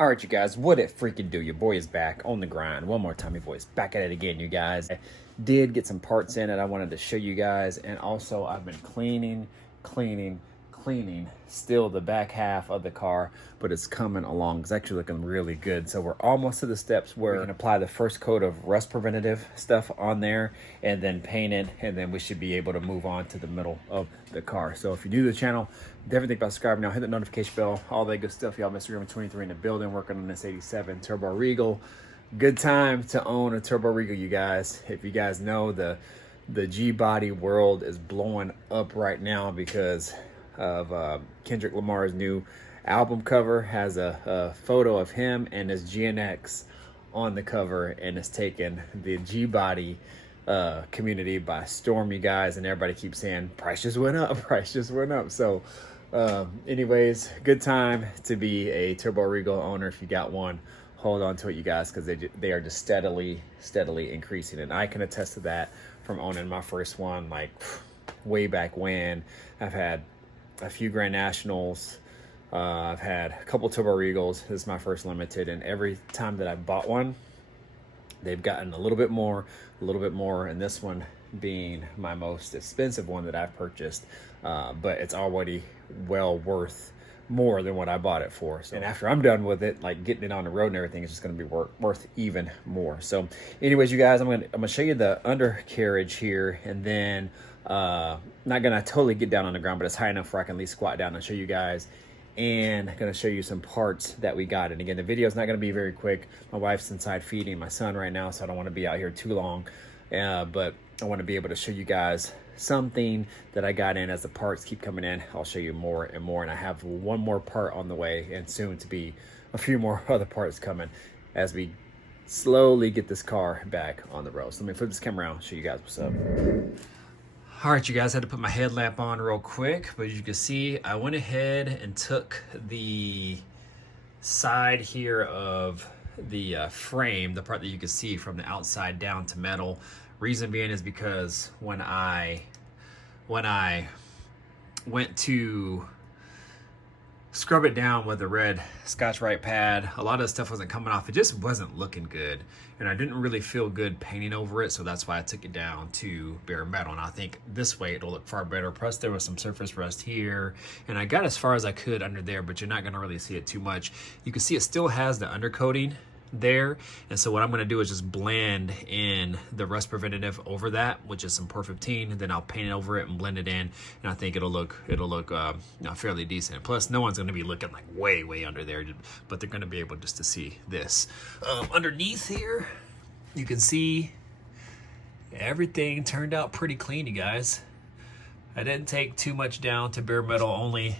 All right, you guys, what it freaking do? Your boy is back on the grind. One more time, your boy is back at it again, you guys. I did get some parts in that I wanted to show you guys, and also I've been cleaning still the back half of the car, but it's coming along. It's actually looking really good. So we're almost to the steps where we can apply the first coat of rust preventative stuff on there and then paint it, and then we should be able to move on to the middle of the car. So if you're new to the channel, definitely think about subscribing now, hit the notification bell, all that good stuff. Y'all, Mr. Green 23 in the building, working on this 87 Turbo Regal. Good time to own a Turbo Regal, you guys. If you guys know, the Gbody world is blowing up right now because of Kendrick Lamar's new album cover. Has a photo of him and his GNX on the cover, and it's taken the Gbody community by storm, you guys, and everybody keeps saying price just went up, price just went up. So anyways, good time to be a Turbo Regal owner. If you got one, hold on to it, you guys, because they are just steadily increasing, and I can attest to that from owning my first one like way back when. I've had a few Grand Nationals, I've had a couple Turbo Regals. This is my first limited, and every time that I bought one, they've gotten a little bit more, and this one being my most expensive one that I've purchased, but it's already well worth more than what I bought it for. So, and after I'm done with it, like getting it on the road and everything, it's just going to be worth even more. So anyways, you guys, I'm gonna show you the undercarriage here, and then not gonna totally get down on the ground, but it's high enough where I can at least squat down and show you guys, and gonna show you some parts that we got. And again, the video is not gonna be very quick. My wife's inside feeding my son right now, so I don't want to be out here too long, but I want to be able to show you guys something that I got in. As the parts keep coming in, I'll show you more and more, and I have one more part on the way, and soon to be a few more other parts coming as we slowly get this car back on the road. So let me flip this camera around, show you guys what's up. All right, you guys, I had to put my headlamp on real quick, but as you can see, I went ahead and took the side here of the frame, the part that you can see from the outside down to metal. Reason being is because when I went to scrub it down with the red Scotch-Brite pad, a lot of the stuff wasn't coming off. It just wasn't looking good, and I didn't really feel good painting over it, so that's why I took it down to bare metal. And I think this way it'll look far better. Plus there was some surface rust here, and I got as far as I could under there, but you're not gonna really see it too much. You can see it still has the undercoating there, and so what I'm going to do is just blend in the rust preventative over that, which is some Por 15, and then I'll paint it over it and blend it in, and I think it'll look fairly decent. Plus no one's going to be looking like way under there, but they're going to be able just to see this. Underneath here you can see everything turned out pretty clean, you guys. I didn't take too much down to bare metal, only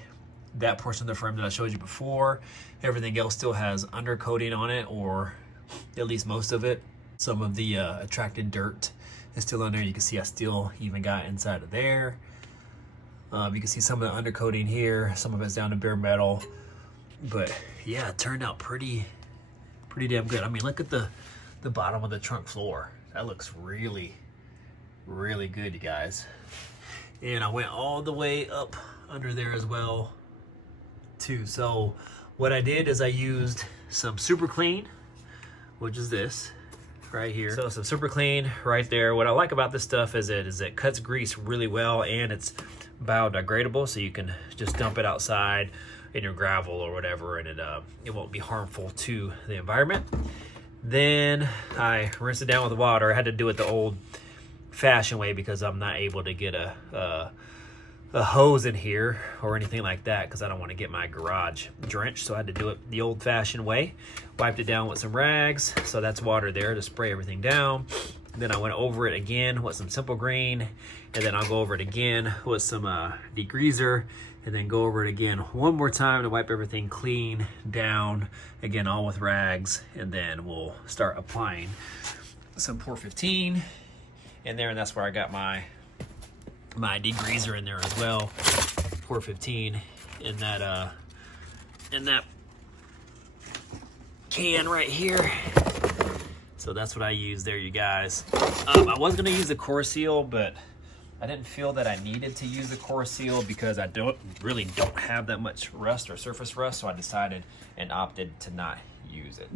that portion of the frame that I showed you before. Everything else still has undercoating on it, or at least most of it. Some of the attracted dirt is still on there. You can see I still even got inside of there. You can see some of the undercoating here. Some of it's down to bare metal, but yeah, it turned out pretty damn good. I mean, look at the bottom of the trunk floor. That looks really good, you guys. And I went all the way up under there as well too. So what I did is I used some Super Clean, which is this right here. So some Super Clean right there. What I like about this stuff is it cuts grease really well, and it's biodegradable, so you can just dump it outside in your gravel or whatever, and it won't be harmful to the environment. Then I rinsed it down with water. I had to do it the old fashioned way because I'm not able to get a hose in here or anything like that, because I don't want to get my garage drenched, so I had to do it the old-fashioned way. Wiped it down with some rags, so that's water there to spray everything down. Then I went over it again with some Simple Green, and then I'll go over it again with some degreaser, and then go over it again one more time to wipe everything clean down, again all with rags, and then we'll start applying some Por 15 in there, and that's where I got my degreaser in there as well. Por 15 in that can right here. So that's what I use there, you guys. I was gonna use the Core Seal, but I didn't feel that I needed to use the core seal because I really don't have that much rust or surface rust, so I decided and opted to not use it.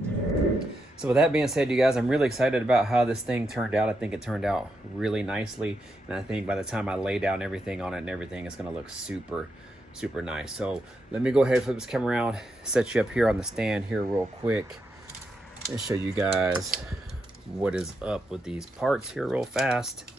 So with that being said, you guys, I'm really excited about how this thing turned out. I think it turned out really nicely, and I think by the time I lay down everything on it and everything, it's gonna look super, super nice. So let me go ahead and flip this camera around, set you up here on the stand here real quick, and show you guys what is up with these parts here real fast.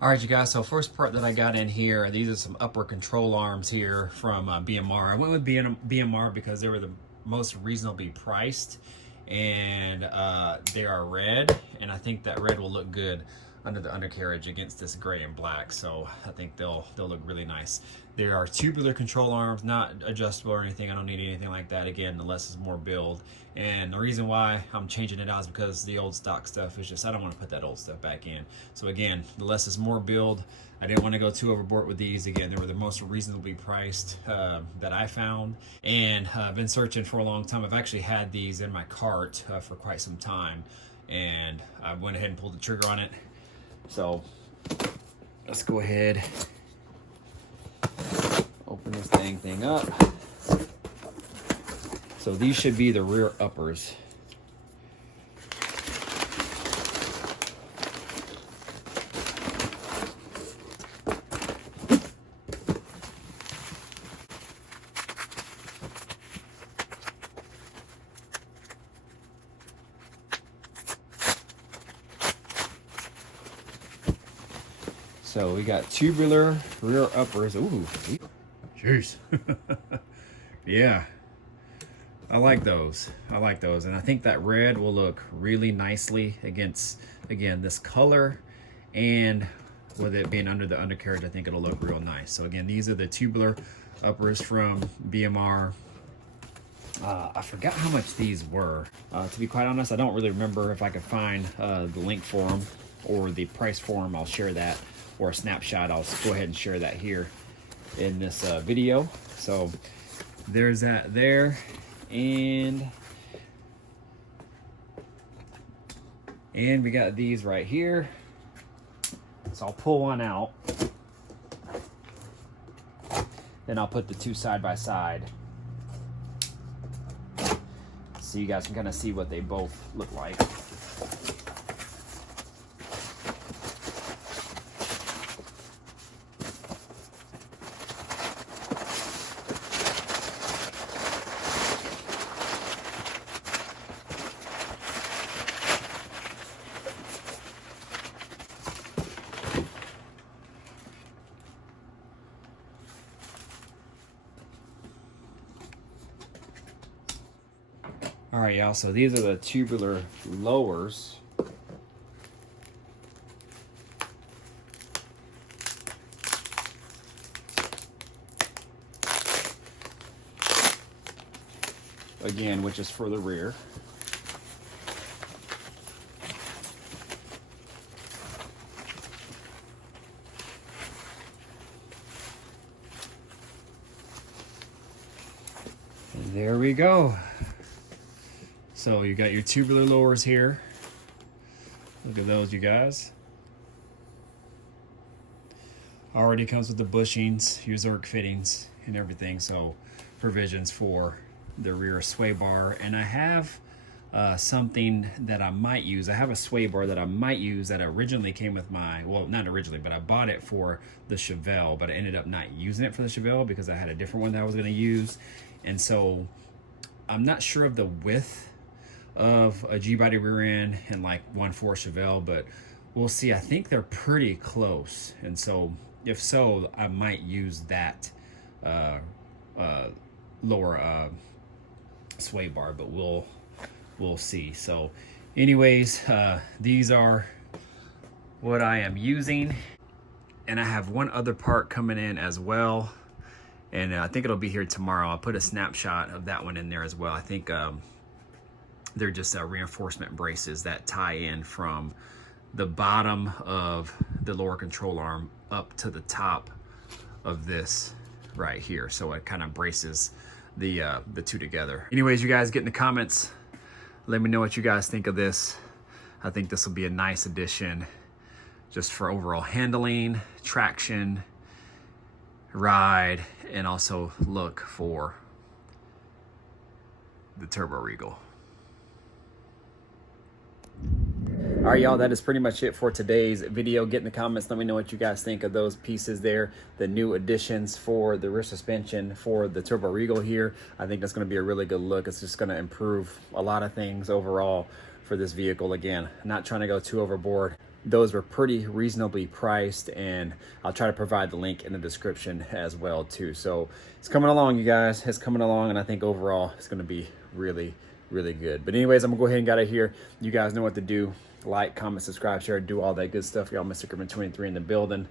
All right, you guys, so first part that I got in here, these are some upper control arms here from BMR. I went with BMR because they were the most reasonably priced, and they are red, and I think that red will look good under the undercarriage against this gray and black, so I think they'll look really nice. There are tubular control arms, not adjustable or anything. I don't need anything like that. Again, the less is more build, and the reason why I'm changing it out is because the old stock stuff is just, I don't want to put that old stuff back in. So again, the less is more build. I didn't want to go too overboard with these. Again, they were the most reasonably priced that I found, and I've been searching for a long time. I've actually had these in my cart for quite some time, and I went ahead and pulled the trigger on it. So let's go ahead, open this thing up. So these should be the rear uppers. So we got tubular rear uppers. Ooh, jeez. Yeah, I like those. I like those. And I think that red will look really nicely against, again, this color, and with it being under the undercarriage, I think it'll look real nice. So again, these are the tubular uppers from BMR. I forgot how much these were. To be quite honest, I don't really remember. If I could find the link for them or the price for them, I'll share that, or a snapshot. I'll go ahead and share that here in this video. So there's that there, and we got these right here. So I'll pull one out, then I'll put the two side by side so you guys can kind of see what they both look like. All right, y'all, so these are the tubular lowers. Again, which is for the rear. And there we go. So you got your tubular lowers here. Look at those, you guys. Already comes with the bushings, your Zerk fittings and everything. So provisions for the rear sway bar. And I have something that I might use. I have a sway bar that I might use that originally came with my, well, not originally, but I bought it for the Chevelle, but I ended up not using it for the Chevelle because I had a different one that I was gonna use. And so I'm not sure of the width of a Gbody rear end and like 1.4 Chevelle, but we'll see. I think they're pretty close, and so if so, I might use that lower sway bar, but we'll see. So anyways, these are what I am using, and I have one other part coming in as well, and I think it'll be here tomorrow. I'll put a snapshot of that one in there as well. I think they're just reinforcement braces that tie in from the bottom of the lower control arm up to the top of this right here. So it kind of braces the two together. Anyways, you guys get in the comments. Let me know what you guys think of this. I think this will be a nice addition just for overall handling, traction, ride, and also look for the Turbo Regal. All right, y'all, that is pretty much it for today's video. Get in the comments, let me know what you guys think of those pieces there, the new additions for the rear suspension for the Turbo Regal here. I think that's going to be a really good look. It's just going to improve a lot of things overall for this vehicle. Again, not trying to go too overboard. Those were pretty reasonably priced, and I'll try to provide the link in the description as well too. So it's coming along, you guys. It's coming along, and I think overall it's going to be really good. But anyways, I'm gonna go ahead and get out of here. You guys know what to do. Like, comment, subscribe, share, do all that good stuff. Y'all, Mr. Griffin 23 in the building.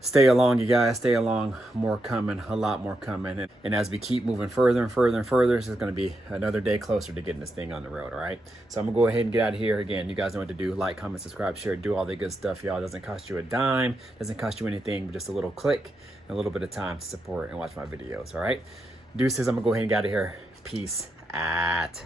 Stay along, you guys. Stay along. More coming, a lot more coming. And as we keep moving further and further and further, it's going to be another day closer to getting this thing on the road, all right? So I'm going to go ahead and get out of here. Again, you guys know what to do. Like, comment, subscribe, share, do all the good stuff, y'all. It doesn't cost you a dime. Doesn't cost you anything, but just a little click and a little bit of time to support and watch my videos, all right? Deuces, I'm going to go ahead and get out of here. Peace out.